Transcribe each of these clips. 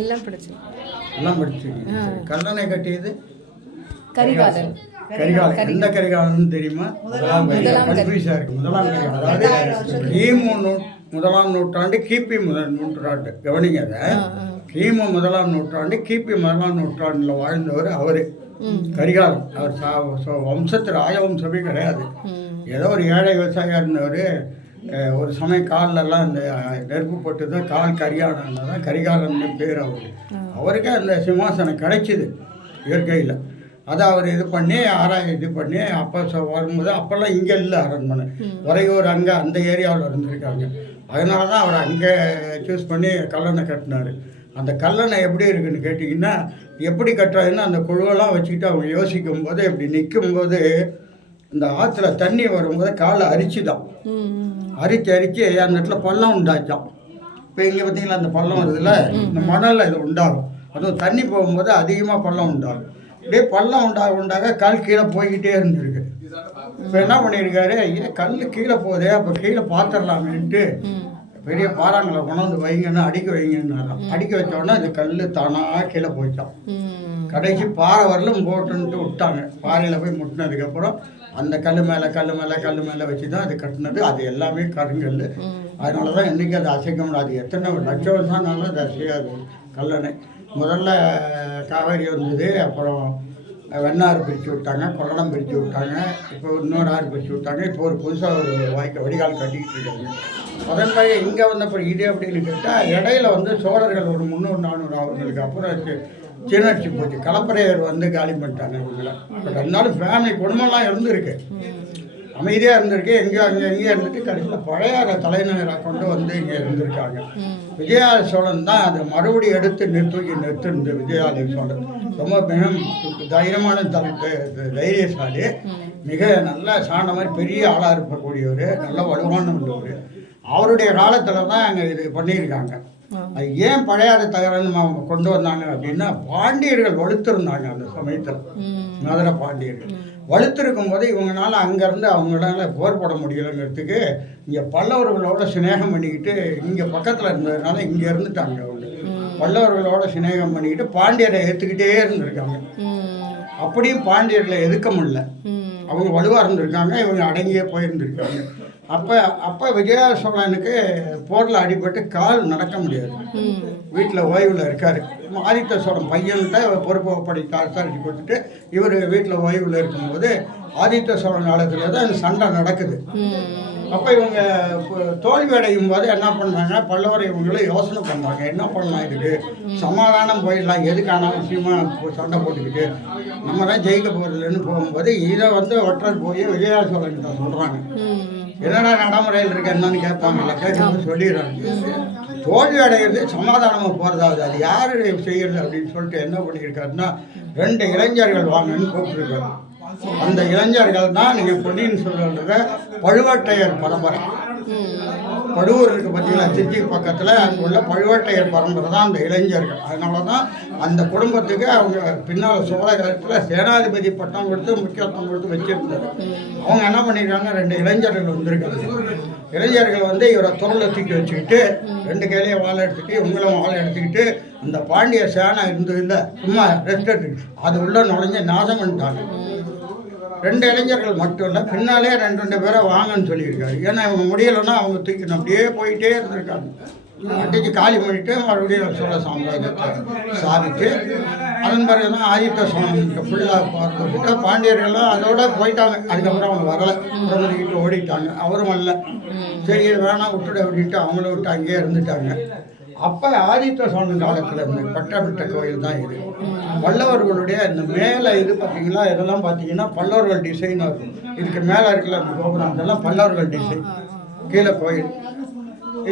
எல்லாம் படிச்சு எல்லாம் படிச்சிருக்கீங்க. கல்லணை கட்டியது கரிகாலன். எந்த கரிகாலன் தெரியுமா? கன்ஃபியூஸாக இருக்குது. முதலாம் கரிகாலன், அதாவது முதலாம் நூற்றாண்டு கிபி நூற்றாண்டு. கவனிங்க, அதை கிமு முதலாம் நூற்றாண்டு கிபி முதலாம் நூற்றாண்டில் வாழ்ந்தவர் அவர் கரிகாலன். அவர் வம்சத்து ராஜவம்சமே கிடையாது. ஏதோ ஒரு ஏழை விவசாயியாக இருந்தவர். ஒரு சமயம் காலிலெல்லாம் இந்த நெருப்பு போட்டு தான் கால் கரிகாலன் தான் கரிகாலன் பேர் அவருக்கு. அவருக்கு அந்த சிம்மாசனம் கிடைச்சிது இயற்கையில். அதை அவர் இது பண்ணி இது பண்ணி அப்போ வரும்போது அப்போல்லாம் இங்கே இல்லை அரண்மனை, உறையூர் அங்கே அந்த ஏரியாவில் இருந்திருக்காங்க. அதனால தான் அவர் அங்கே சூஸ் பண்ணி கல்லணை கட்டினார். அந்த கல்லணை எப்படி இருக்குன்னு கேட்டிங்கன்னா, எப்படி கட்டுறாதுன்னா அந்த குழுவெல்லாம் வச்சுக்கிட்டு அவங்க யோசிக்கும் போது இப்படி நிற்கும்போது இந்த ஆற்றுல தண்ணி வரும்போது காலை அரிச்சுதான் அரிச்சு அந்த இடத்துல பள்ளம் உண்டாச்சான். இப்போ இங்கே பார்த்தீங்களா அந்த பள்ளம் வருதுல்ல, இந்த மணலில் இது உண்டாகும். அதுவும் தண்ணி போகும்போது அதிகமாக பள்ளம் உண்டாகும். இப்படியே பள்ளம் உண்டாக கல் கீழே போய்கிட்டே இருந்திருக்கு. இப்போ என்ன பண்ணியிருக்காரு, ஏன் கல் கீழே போகுதே, அப்போ கீழே பார்த்துடலாமேன்ட்டு பெரிய பாறாங்களை கொண்டாந்து வைங்கன்னு அடிக்க வைங்கன்னாராம். அடிக்க வச்சோடனே அது கல் தானாக கீழே போயிட்டான். கடைசி பாறை வரலும் போட்டுன்ட்டு விட்டாங்க. பாறையில் போய் முட்டினதுக்கப்புறம் அந்த கல் மேலே வச்சு தான் அது கட்டினது. அது எல்லாமே கருங்கல். அதனால தான் இன்றைக்கி அது அசைக்க முடியாது. எத்தனை லட்சம் வருஷம்னாலும் அது அசையாது கல்லணை. முதல்ல காவேரி வந்தது, அப்புறம் வெண்ணாறு பிரித்து விட்டாங்க, கொள்ளடம் பிரித்து விட்டாங்க, இப்போ இன்னொரு ஆறு பிரித்து விட்டாங்க. இப்போ ஒரு புதுசாக ஒரு வடிகால் கட்டிக்கிட்டு இருக்காங்க. அதன் மாதிரி இங்கே வந்தப்பறம் இது அப்படின்னு கேட்டால் இடையில வந்து சோழர்கள் ஒரு 300-400 அவர்களுக்கு அப்புறம் சீனடிச்சு போச்சு. கலப்பரையர் வந்து காலி பண்ணிட்டாங்க இவங்களை. பட் இருந்தாலும் ஃபேமிலி குடும்பம்லாம் இருந்திருக்கு, அமைதியாக இருந்திருக்கு. எங்கேயோ எங்கேயோ இருந்துட்டு கடைசியில் பழையாற தலைநகராக கொண்டு வந்து இங்கே இருந்திருக்காங்க. விஜயாலய சோழன் தான் அதை மறுபடியும் எடுத்து நிறுத்துந்து. விஜயாலய சோழன் ரொம்ப மிக தைரியமான தைரியசாலி, மிக நல்ல சாண மாதிரி பெரிய ஆளாக இருக்கக்கூடியவர், நல்ல வலுவான உள்ளவர். அவருடைய காலத்தில் தான் அங்கே இது பண்ணியிருக்காங்க. அது ஏன் பழையாற தகரன்னு அவங்க கொண்டு வந்தாங்க அப்படின்னா, பாண்டியர்கள் வலுத்திருந்தாங்க அந்த சமயத்தில். மதுரை பாண்டியர்கள் வலுத்திருக்கும் போது இவங்களால அங்கேருந்து அவங்களால போர் போட முடியலைங்கிறதுக்கு இங்கே பல்லவர்களோட சிநேகம் பண்ணிக்கிட்டு இங்கே பக்கத்தில் இருந்ததுனால இங்கே இருந்துட்டாங்க. அவங்க பல்லவர்களோட சிநேகம் பண்ணிக்கிட்டு பாண்டியரை ஏற்றுக்கிட்டே இருந்திருக்காங்க. அப்படியும் பாண்டியர்களை எதிர்க்க முடியல, அவங்க வலுவாக இருந்திருக்காங்க, இவங்க அடங்கியே போயிருந்திருக்காங்க. அப்போ விஜயா சோழனுக்கு போரில் அடிபட்டு கால் நடக்க முடியாது, வீட்டில் ஓய்வில் இருக்கார். ஆதித்த சோழன் பையன்கிட்ட பொறுப்பு விசாரிச்சு கொடுத்துட்டு இவர் வீட்டில் ஓய்வில் இருக்கும்போது ஆதித்த சோழன் காலத்தில் தான் அந்த சண்டை நடக்குது. அப்போ இவங்க தோல்வி அடையும் போது என்ன பண்ணுறாங்க, பல்லவர் இவங்களும் யோசனை பண்ணுறாங்க, என்ன பண்ணலாம், இதுக்கு சமாதானம் போயிடலாம், எதுக்கான விஷயமா சண்டை போட்டுக்கிட்டு நம்ம தான் ஜெயிக்க போகிறதுன்னு போகும்போது இதை வந்து ஒற்றர் போய் விஜயா சோழன்கிட்ட சொல்கிறாங்க. என்னடா நடைமுறையில் இருக்க என்னன்னு கேட்பாங்கல்ல, கேட்கும்போது சொல்லிடுறாங்க. தோல்வி அடைகிறது சமாதானமாக போகிறதாவது, அது யார் செய்கிறது அப்படின்னு சொல்லிட்டு என்ன பண்ணியிருக்காருன்னா, 2 இளைஞர்கள் வாங்கன்னு கூப்பிட்டுருக்காரு. அந்த இளைஞர்கள் தான் நீங்கள் பொன்னியின் செல்வன்ற பழுவேட்டையர் பரம்பரை. பழுவூர் இருக்கு பார்த்தீங்களா, திருச்சி பக்கத்தில் அங்கே உள்ள பழுவேட்டையர் பரம்பரை தான் அந்த இளைஞர்கள். அதனால தான் அந்த குடும்பத்துக்கு அவங்க பின்னால் சோழ காலத்தில் சேனாதிபதி பட்டம் கொடுத்து முக்கியத்துவம் கொடுத்து வச்சிருந்தாரு. அவங்க என்ன பண்ணியிருக்காங்க, 2 இளைஞர்கள் வந்திருக்காங்க. இளைஞர்கள் வந்து இவரை தோளில் தூக்கி வச்சுக்கிட்டு 2 கையிலேயே வாழை எடுத்துக்கிட்டு இவங்களும் வாழை எடுத்துக்கிட்டு அந்த பாண்டிய சேனை இருந்தது இல்லை, சும்மா ரெஸ்ட் எடுத்துக்கிட்டு அது உள்ள நுழைஞ்சு நாசம் பண்ணிட்டாங்க. 2 இளைஞர்கள் மட்டும் இல்லை, பின்னாலே 2 பேரை வாங்கன்னு சொல்லியிருக்காரு. ஏன்னா இவங்க முடியலைன்னா அவங்க தூக்கணும், அப்படியே போயிட்டே இருந்திருக்காங்க. அடிச்சு காலி பண்ணிட்டு மறுபடியும் சோழ சாம்ராஜ்யத்தை சாதித்து அதன் பிறகு தான் ஆதித்த சோழன் ஃபுல்லாக பார்த்துட்டு பாண்டியர்கள்லாம் அதோட போயிட்டாங்க. அதுக்கப்புறம் அவங்க வரலை, பிரபதிக்கிட்டு ஓடிட்டாங்க. அவரும் வரல, சரி வேணாம் விட்டுட அப்படின்ட்டு அவங்களும் விட்டு அங்கேயே இருந்துட்டாங்க. அப்போ ஆதித்த சோழன் காலத்தில் இந்த பட்டப்பட்ட கோயில் தான் இது. பல்லவர்களுடைய இந்த மேலே இது பார்த்தீங்களா, இதெல்லாம் பார்த்தீங்கன்னா பல்லவர்கள் டிசைனாக இருக்கும். இதுக்கு மேலே இருக்கிற அந்த கோபுரம் இதெல்லாம் பல்லவர்கள் டிசைன். கீழே கோயில்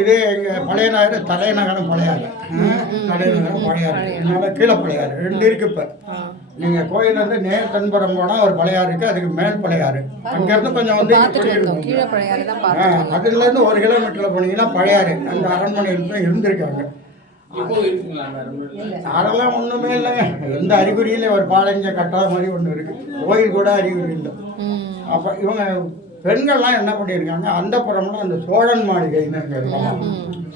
இது எங்கள் பழைய நகரம் தலைநகரம் பழையாறு, தலைநகரம் பழையாறு, அதனால கீழே பழையாறு 2 இருக்கு. இப்போ நீங்கள் கோயிலேருந்து நேர் தென்புறம் போனால் ஒரு பழையாறு இருக்குது, அதுக்கு மேல் பழையாறு. அங்கேருந்து கொஞ்சம் வந்து அதுலேருந்து 1 கிலோமீட்டரில் போனீங்கன்னா பழையாறு. அந்த அரண்மனையில் தான் இருந்திருக்காங்க. அதெல்லாம் ஒன்றுமே இல்லைங்க, எந்த அறிகுறியில ஒரு பாலஞ்ச கட்டாத மாதிரி ஒன்று இருக்குது. கோயில் கூட அறிகுறி இல்லை. அப்போ இவங்க பெண்கள்லாம் என்ன பண்ணியிருக்காங்க, அந்த புறம்லாம் அந்த சோழன் மாளிகைன்னு இருக்காங்க,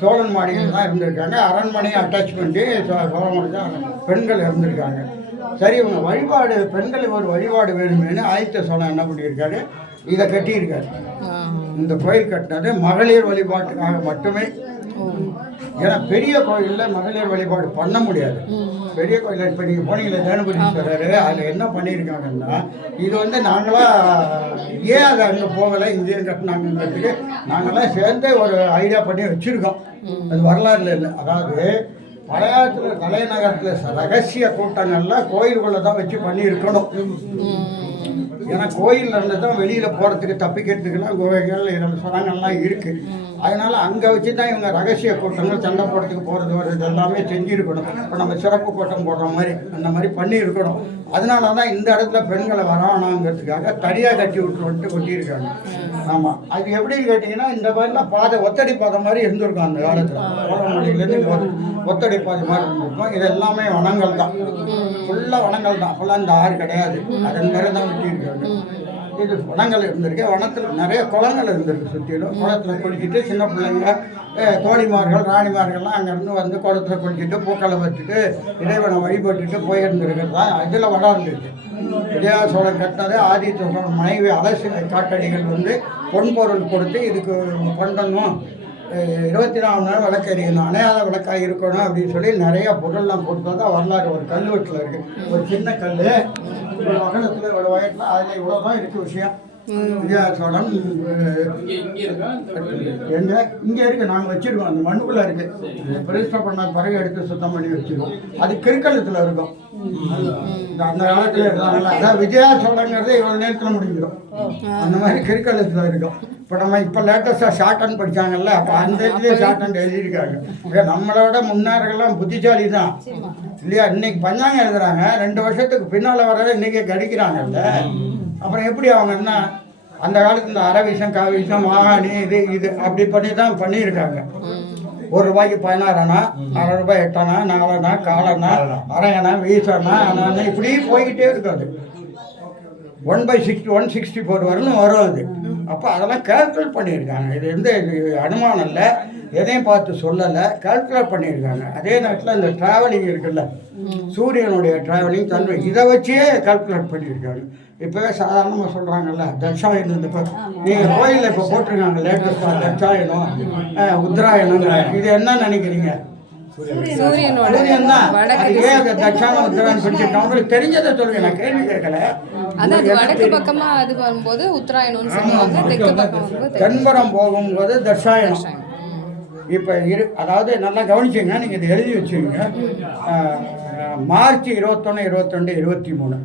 சோழன் மாளிகையில் தான் இருந்திருக்காங்க. அரண்மனையை அட்டாச் பண்ணி சோழன் தான் பெண்கள் இருந்திருக்காங்க. சரி, இவங்க வழிபாடு, பெண்களுக்கு ஒரு வழிபாடு வேணுமேனு ஆதித்த சோழன் என்ன பண்ணியிருக்காரு, இதை கட்டியிருக்காரு. இந்த கோயில் கட்டினது மகளிர் வழிபாட்டுக்காக மட்டுமே. ஏன்னா பெரிய கோயிலில் மகளிர் வழிபாடு பண்ண முடியாது. பெரிய கோயிலில் இப்போ நீங்கள் போனீங்களே தேனுபுரீஸ்வரர், அதில் என்ன பண்ணியிருக்காங்கன்னா, இது வந்து நாங்களாம் ஏன் அதை அங்கே போகலை, இங்கேயும் கட்டினாங்கிறதுக்கு நாங்களாம் சேர்ந்து ஒரு ஐடியா பண்ணி வச்சுருக்கோம். அது வரலாறுல இல்லை. அதாவது பழையாத்தில் தலைநகரத்தில் ரகசிய கூட்டங்கள்லாம் கோயிலுக்குள்ளே தான் வச்சு பண்ணியிருக்கணும். ஏன்னா கோயிலில் இருந்து தான் வெளியில் போகிறதுக்கு தப்பிக்கிறதுக்கெல்லாம் கோவைகள் இதோட சுரங்கள்லாம் இருக்குது. அதனால் அங்கே வச்சு தான் இவங்க ரகசிய கூட்டங்கள் சண்டை போடுறதுக்கு போகிறது வருது எல்லாமே செஞ்சுருக்கணும். இப்போ நம்ம சிறப்பு கூட்டம் போடுற மாதிரி அந்த மாதிரி பண்ணியிருக்கணும். அதனால தான் இந்த இடத்துல பெண்களை வரானாங்கிறதுக்காக தனியாக கட்டி விட்டு கொட்டியிருக்காங்க. ஆமாம், அது எப்படின்னு கேட்டிங்கன்னா, இந்த மாதிரிலாம் பாதை ஒத்தடி பாதை மாதிரி இருந்திருக்கும் அந்த காலத்தில். கோலமொழியிலேருந்து ஒத்தடி பாதை மாதிரி இருந்திருக்கும். இது எல்லாமே வனங்கள் தான், ஃபுல்லாக வனங்கள் தான். அப்போல்லாம் இந்த ஆறு கிடையாது, அதன் மாதிரி தான் வெட்டியிருக்காங்க. இது வனங்கள் இருந்திருக்கு. வனத்தில் நிறைய குளங்கள் இருந்திருக்கு சுற்றிலும். குளத்தில் குளிச்சுட்டு சின்ன பிள்ளைங்க, தோழிமார்கள், ராணிமார்கள்லாம் அங்கேருந்து வந்து குளத்தில் குளிச்சுட்டு பூக்களை வச்சுட்டு இறைவனை வழிபட்டுட்டு போயிருந்துருக்கிறது தான் இதில் வளர்ந்துருக்கு. விஜயா சோழன் கட்டினது ஆதித்த சோழன் மனைவி அலசி காட்டடிகள் வந்து பொன்பொருள் கொடுத்து இதுக்கு பண்ணணும், 24 மணி நேரம் விளக்கு எரியணும், அணையாத விளக்காக இருக்கணும் அப்படின்னு சொல்லி நிறையா பொருள்லாம் கொடுத்தா தான் வரலாறு. ஒரு கல்வெட்டில் இருக்குது, ஒரு சின்ன கல், ஒரு வகனத்தில் இவ்வளோ வயட்டில், அதில் இவ்வளோ தான் இருக்குது விஷயம். விஜயா சோழன் எங்க இங்கே இருக்குது, நாங்கள் வச்சுருக்கோம். அந்த மண்ணுக்குள்ளே இருக்குது, பிரதிஷ்டை பண்ண பிறகு எடுத்து சுத்தம் பண்ணி வச்சுருக்கோம். அது கிருக்கலத்தில் இருக்கும். அந்த காலத்தில் இருந்தாங்கல்ல, அதான் விஜயா சோழங்கிறது இவ்வளோ நேரத்தில் முடிஞ்சிடும். அந்த மாதிரி கிருக்கலத்தில் இருக்கும். இப்போ நம்ம இப்போ லேட்டஸ்ட்டாக ஷார்ட் ஹேண்ட் படித்தாங்கல்ல, அப்போ அந்த இதுலேயே ஷார்ட் ஹேண்ட் எழுதியிருக்காங்க. நம்மளோட முன்னார்கள்லாம் புத்திசாலி தான் இல்லையா? இன்னைக்கு பஞ்சாங்கம் எழுதுறாங்க, 2 வருஷத்துக்கு பின்னால் வரதை இன்றைக்கி கடிக்கிறாங்கல்ல. அப்புறம் எப்படி அவங்க என்ன அந்த காலத்தில் இந்த அரவிஷம், காவிஷம், மாகாணி இது அப்படி பண்ணி தான் பண்ணியிருக்காங்க. 1 ரூபாய்க்கு 16 அணா, 1/2 ரூபாய் 8 அணா, 4 அணா, 1/4 அணா, அரை அணா, 20 அணா, இப்படி போய்கிட்டே இருக்காது. 1/60, 164 வரலும் வரும் அது. அப்போ அதெல்லாம் கால்குலேட் பண்ணியிருக்காங்க. இது வந்து அனுமானம் இல்லை, எதையும் பார்த்து சொல்லலை, கால்குலேட் பண்ணியிருக்காங்க. அதே நேரத்தில் இந்த ட்ராவலிங் இருக்குல்ல, சூரியனுடைய ட்ராவலிங் தன்மை, இதை வச்சே கால்குலேட் பண்ணியிருக்காங்க. இப்போவே சாதாரணமாக சொல்கிறாங்கல்ல, தட்சாயனம். இப்போ நீங்கள் கோயிலில் இப்போ போட்டிருக்காங்க லேட்டஸ்டாக தட்சாயனம், உத்தராயணம். இது என்ன நினைக்கிறீங்க? சூரியன் தான். ஏன் அந்த தட்சாயனம் உத்தராயணம் படிச்சிருக்காங்க? உங்களுக்கு தெரிஞ்சதை சொல்லுங்க, நான் கேள்வி கேட்கல. அதாவது வடக்கு பக்கமா அது வரும்போது உத்தராயணம்னு சொல்லுவாங்க, தெற்கு பக்கம் தென்புறம் போகும்போது தட்சாயனம். இப்போ அதாவது நல்லா கவனிச்சுங்க, நீங்கள் இதை எழுதி வச்சுங்க. March 21, 22, 23,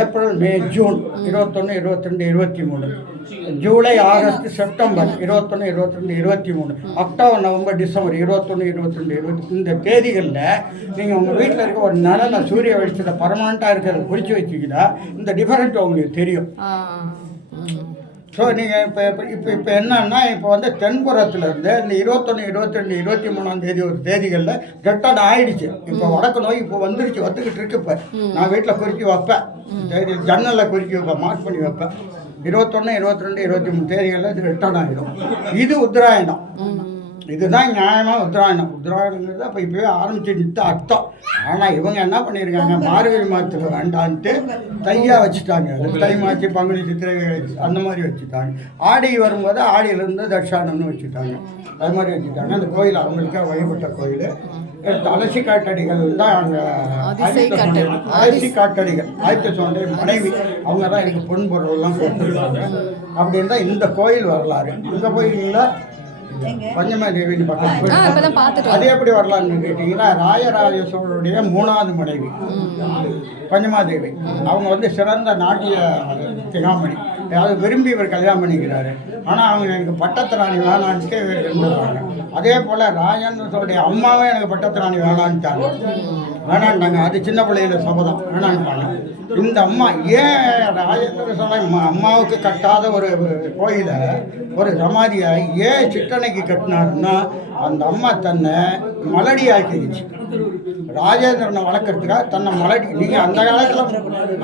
April, May, June 21, 22, 23, July, August, September 21, 22, 23, October, November, December 21, 22, 20. இந்த தேதிகளில் நீங்கள் உங்கள் வீட்டில் இருக்க ஒரு நிழல சூரிய வெளிச்சத்தை பர்மனெண்ட்டாக இருக்கிறத குறித்து வச்சுக்கிட்டா இந்த டிஃபரெண்ட் உங்களுக்கு தெரியும். ஸோ நீங்கள் இப்போ என்னன்னா, இப்போ வந்து தென்புறத்துலேருந்து இந்த 21, 22, 23ஆம் தேதி ஒரு தேதிகளில் ரெட்டார்ட் ஆகிடுச்சு. இப்போ வடக்கு நோய் இப்போ வந்துருச்சு, வந்துக்கிட்டு இருக்கு. இப்போ நான் வீட்டில் குறிக்கி வைப்பேன், தேதி ஜன்னலில் குறிக்கி வைப்பேன், மார்க் பண்ணி வைப்பேன். 21, 22, 23 தேதிகளில் இது ரெட்டார்ட் ஆகிடும். இது உத்தராயணம். இதுதான் நியாயமாக உத்தராயணம். உத்தராயணங்கிறது அப்போ இப்போவே ஆரம்பிச்சுட்டு அர்த்தம். ஆனால் இவங்க என்ன பண்ணியிருக்காங்க, மார்கழி மாதத்தில் வேண்டான்ட்டு தையாக வச்சுட்டாங்க. தை மாற்றி பங்குனி சித்திரை அந்த மாதிரி வச்சுட்டாங்க. ஆடி வரும்போது ஆடியிலேருந்து தட்சாயணம்னு வச்சுட்டாங்க, அது மாதிரி வச்சுட்டாங்க. அந்த கோயில் அவங்களுக்கே வழிபட்ட கோயில். அலசி காட்டடிகள் தான் அங்கே அலசி காட்டடிகள் ஆதித்த சோழன் மனைவி, அவங்க தான் எனக்கு பொன்பொருள்லாம் கொடுத்துருக்காங்க. அப்படின்னு தான் இந்த கோயில் வரலாறு. அங்கே போயிருக்கீங்களா? பஞ்சமாதேவின்னு பக்கம். அது எப்படி வரலான்னு கேட்டிங்கன்னா, ராஜராஜ சோழனுடைய 3வது மனைவி பஞ்சமாதேவி. அவங்க வந்து சிறந்த நாட்டிய திகாமணி, அதாவது விரும்பி இவர் கல்யாணம் பண்ணிக்கிறாரு. ஆனால் அவங்க எனக்கு பட்டத்திராணி வேணான்ட்டு இருந்துருவாங்க. அதே போல் ராஜேந்திர சோழனுடைய அம்மாவே எனக்கு பட்டத்திராணி வேணான்ட்டாங்க. அது சின்ன பிள்ளையில சபதம் வேணான்ட்டாங்க. இந்த அம்மா ஏன் ராஜேந்திர சோழன் அம்மாவுக்கு கட்டாத ஒரு கோயிலை, ஒரு சமாதியை ஏன் சிற்றனைக்கு கட்டினாருன்னா, அந்த அம்மா தன்னை மலடி ஆக்கிடுச்சு. ராஜேந்திரனை வளர்க்கறதுக்காக தன்னை மலடி. நீங்கள்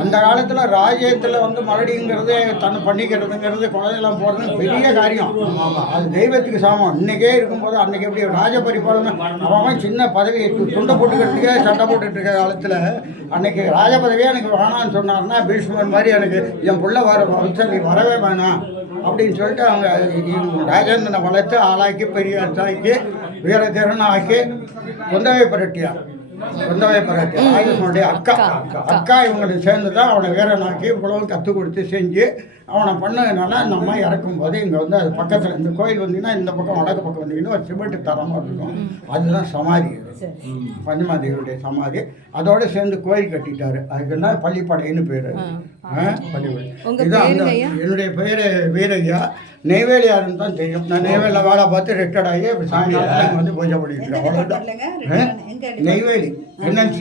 அந்த காலத்தில் ராஜ்யத்தில் வந்து மலடிங்கிறது தன்னை பண்ணிக்கிறதுங்கிறது குழந்தைலாம் போகிறது பெரிய காரியம். அது தெய்வத்துக்கு சமம். இன்றைக்கே இருக்கும்போது அன்றைக்கி எப்படி ராஜ பரிபாலனை அவன் சின்ன பதவி துண்டை போட்டுக்கிறதுக்கே சண்டை போட்டுட்டு இருக்க காலத்தில் அன்றைக்கி ராஜ பதவியே எனக்கு வேணான்னு சொன்னார்னா பீஷ்மர் மாதிரி எனக்கு என் பிள்ளை வரவே வேணாம் அப்படின்னு சொல்லிட்டு அவங்க ராஜேந்திரனை வளர்த்து ஆளாக்கி பெரிய ஆக்கி வீர திறனாக்கி குந்தவை பரட்டியார் ஆயுதனுடைய அக்கா இவங்களுக்கு சேர்ந்து தான் அவனை வீரனாக்கி இவ்வளவு கற்றுக் கொடுத்து செஞ்சு அவனை பண்ணதுனால அந்த அம்மா இறக்கும்போது இங்கே வந்து அது பக்கத்தில் இந்த கோயில் வந்தீங்கன்னா இந்த பக்கம் வடக்கு பக்கம் வந்தீங்கன்னா ஒரு சிமெண்ட் தரமாக இருக்கும். அதுதான் சமாதி, பஞ்சமாதேவியுடைய சமாதி. அதோடு சேர்ந்து கோயில் கட்டிட்டாரு. அதுக்குன்னா பள்ளிப்படைன்னு பேர். இதுதான் என்னுடைய பெயர் வீரையா. நெய்வேலியாருன்னு தான் தெரியும். நான் நெய்வேலியில் வேலை பார்த்து ரிட்டையர்ட் ஆகி சாமி வந்து பூஜை பண்ணிட்டு இருக்கேன். அவ்வளோதான். நெய்வேலி NNC